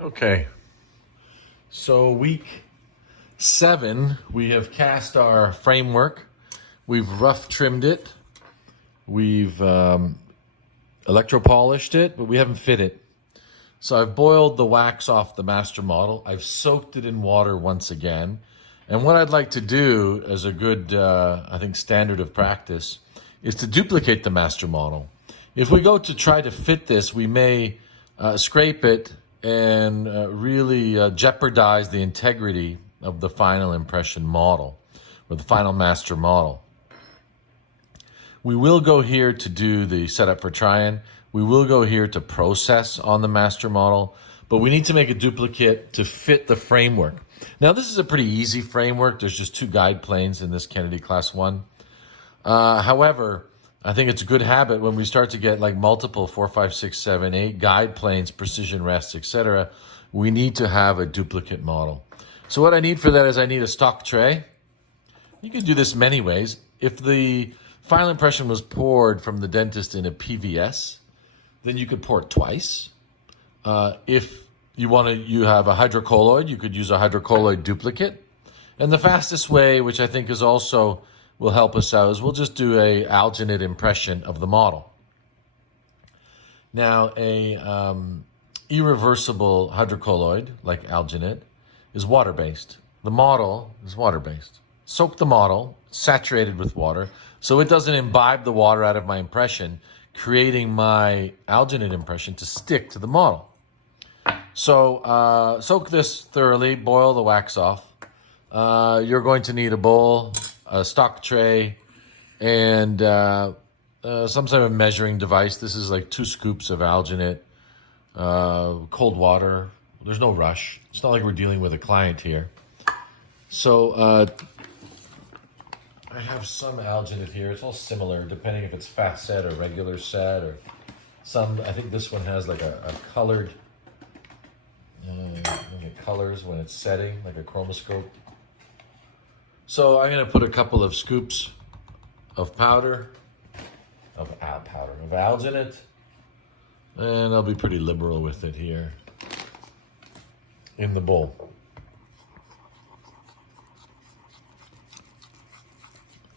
Okay, so week 7, we have cast our framework. We've rough trimmed it. We've electro-polished it, but we haven't fit it. So I've boiled the wax off the master model. I've soaked it in water once again. And what I'd like to do as a good, I think, standard of practice is to duplicate the master model. If we go to try to fit this, we may scrape it and really jeopardize the integrity of the final impression model or the final master model. We will go here to do the setup for try-in. We will go here to process on the master model, but we need to make a duplicate to fit the framework. Now, this is a pretty easy framework. There's just 2 guide planes in this Kennedy Class 1. However, I think it's a good habit when we start to get like multiple 4, 5, 6, 7, 8 guide planes, precision rests, etc. We need to have a duplicate model. So what I need for that is I need a stock tray. You can do this many ways. If the final impression was poured from the dentist in a PVS, then you could pour it twice. If you have a hydrocolloid, you could use a hydrocolloid duplicate. And the fastest way, which I think is also will help us out, is we'll just do a alginate impression of the model. Now, a irreversible hydrocolloid, like alginate, is water-based. The model is water-based. Soak the model, saturated with water, so it doesn't imbibe the water out of my impression, creating my alginate impression to stick to the model. So soak this thoroughly, boil the wax off. You're going to need a bowl, a stock tray, and some sort of measuring device. This is like 2 scoops of alginate, cold water. There's no rush. It's not like we're dealing with a client here. So I have some alginate here. It's all similar, depending if it's fast set or regular set, or some. I think this one has like a colored. It colors when it's setting, like a chromoscope. So I'm going to put a couple of scoops of alginate, and I'll be pretty liberal with it here in the bowl.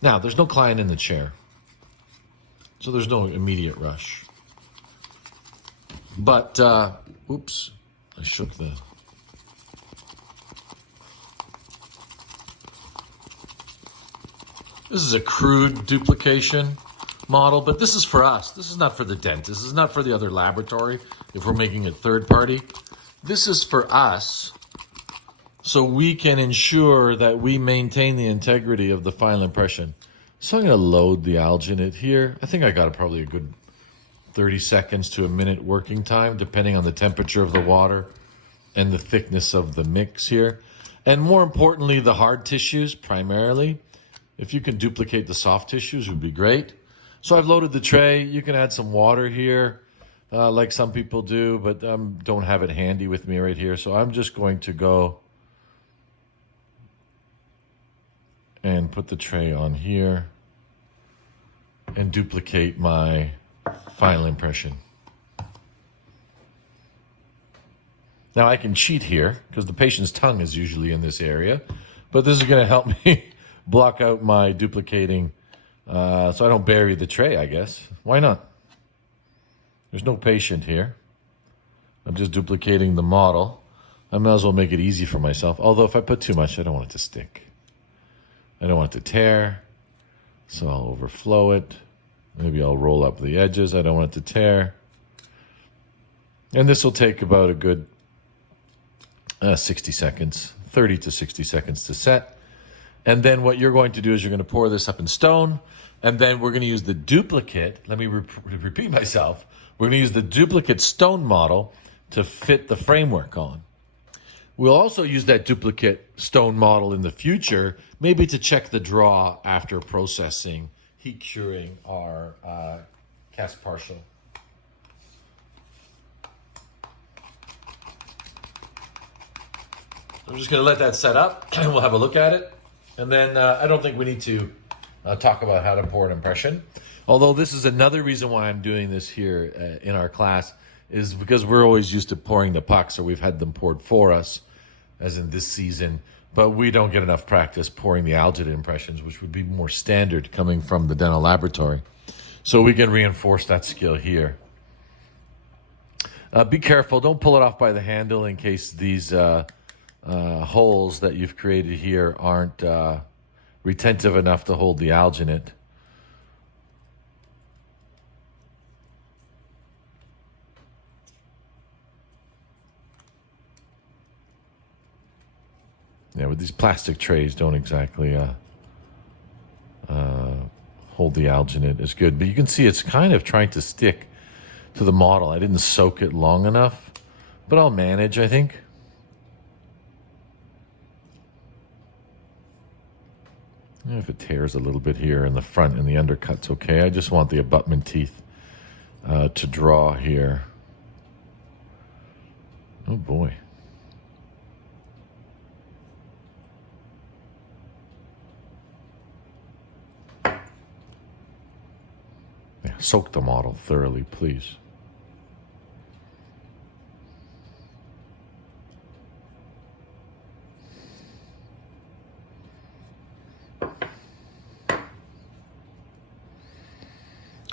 Now, there's no client in the chair, so there's no immediate rush. But, oops, I shook the... This is a crude duplication model, but this is for us. This is not for the dentist. This is not for the other laboratory if we're making it third party. This is for us, so we can ensure that we maintain the integrity of the final impression. So I'm going to load the alginate here. I think I got probably a good 30 seconds to a minute working time, depending on the temperature of the water and the thickness of the mix here. And more importantly, the hard tissues primarily. If you can duplicate the soft tissues, would be great. So I've loaded the tray. You can add some water here, like some people do, but don't have it handy with me right here. So I'm just going to go and put the tray on here and duplicate my final impression. Now I can cheat here because the patient's tongue is usually in this area, but this is going to help me block out my duplicating so I don't bury the tray, I guess. Why not? There's no patient here. I'm just duplicating the model. I might as well make it easy for myself. Although if I put too much, I don't want it to stick. I don't want it to tear, so I'll overflow it. Maybe I'll roll up the edges. I don't want it to tear. And this will take about a good 60 seconds, 30 to 60 seconds to set. And then what you're going to do is you're going to pour this up in stone, and then we're going to use the duplicate. Let me repeat myself. We're going to use the duplicate stone model to fit the framework on. We'll also use that duplicate stone model in the future, maybe to check the draw after processing, heat curing our cast partial. I'm just going to let that set up, and we'll have a look at it. And then I don't think we need to talk about how to pour an impression. Although this is another reason why I'm doing this here in our class, is because we're always used to pouring the pucks, or we've had them poured for us, as in this season, but we don't get enough practice pouring the alginate impressions, which would be more standard coming from the dental laboratory. So we can reinforce that skill here. Be careful, don't pull it off by the handle in case these holes that you've created here aren't retentive enough to hold the alginate. Yeah, with these plastic trays don't exactly hold the alginate as good. But you can see it's kind of trying to stick to the model. I didn't soak it long enough, but I'll manage, I think. If it tears a little bit here in the front and the undercut's okay. I just want the abutment teeth to draw here. Oh boy. Soak the model thoroughly, please.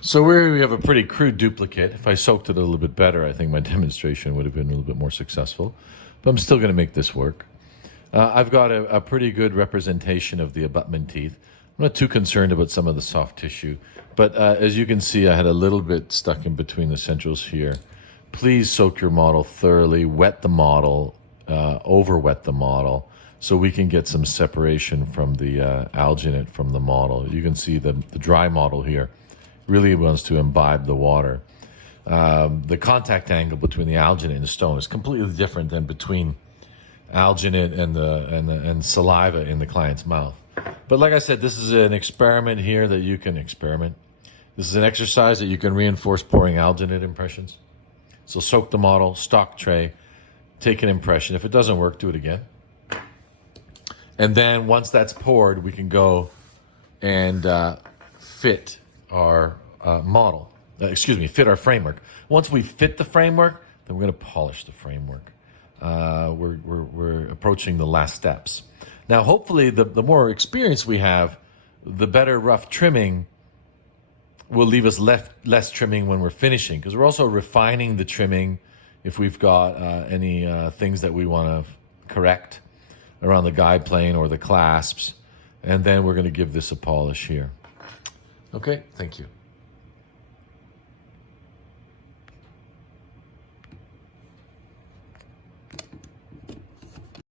So we have a pretty crude duplicate. If I soaked it a little bit better, I think my demonstration would have been a little bit more successful. But I'm still going to make this work. I've got a pretty good representation of the abutment teeth. I'm not too concerned about some of the soft tissue. But as you can see, I had a little bit stuck in between the centrals here. Please soak your model thoroughly, wet the model, over wet the model, so we can get some separation from the alginate from the model. You can see the dry model here really wants to imbibe the water. The contact angle between the alginate and the stone is completely different than between alginate and saliva in the client's mouth. But like I said, this is an experiment here that you can experiment. This is an exercise that you can reinforce pouring alginate impressions. So soak the model, stock tray, take an impression. If it doesn't work, do it again. And then once that's poured, we can go and fit our model. Fit our framework. Once we fit the framework, then we're going to polish the framework. We're approaching the last steps. Now, hopefully, the more experience we have, the better rough trimming will leave us less trimming when we're finishing, because we're also refining the trimming if we've got any things that we want to correct around the guide plane or the clasps. And then we're going to give this a polish here. Okay, thank you.